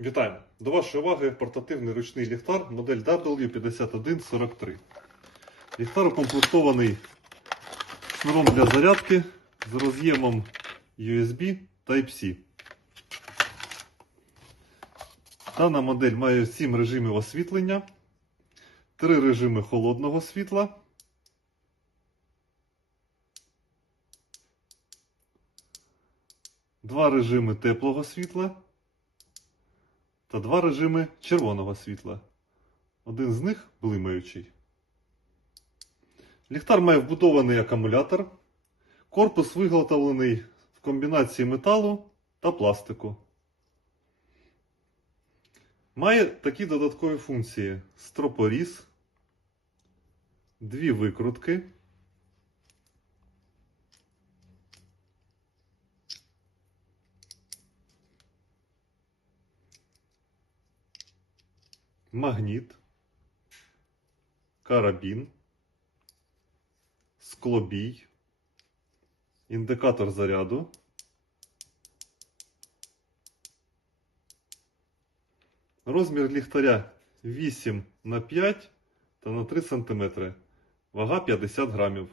Вітаємо! До вашої уваги портативний ручний ліхтар модель W5143. Ліхтар укомплектований шнуром для зарядки з роз'ємом USB Type-C. Дана модель має 7 режимів освітлення, 3 режими холодного світла. Два режими теплого світла та два режими червоного світла. Один з них блимаючий. Ліхтар має вбудований акумулятор. Корпус виготовлений в комбінації металу та пластику. Має такі додаткові функції: стропоріз, дві викрутки. Магніт, карабін, склобій, індикатор заряду, розмір ліхтаря 8 на 5 та на 3 см, вага 50 грамів.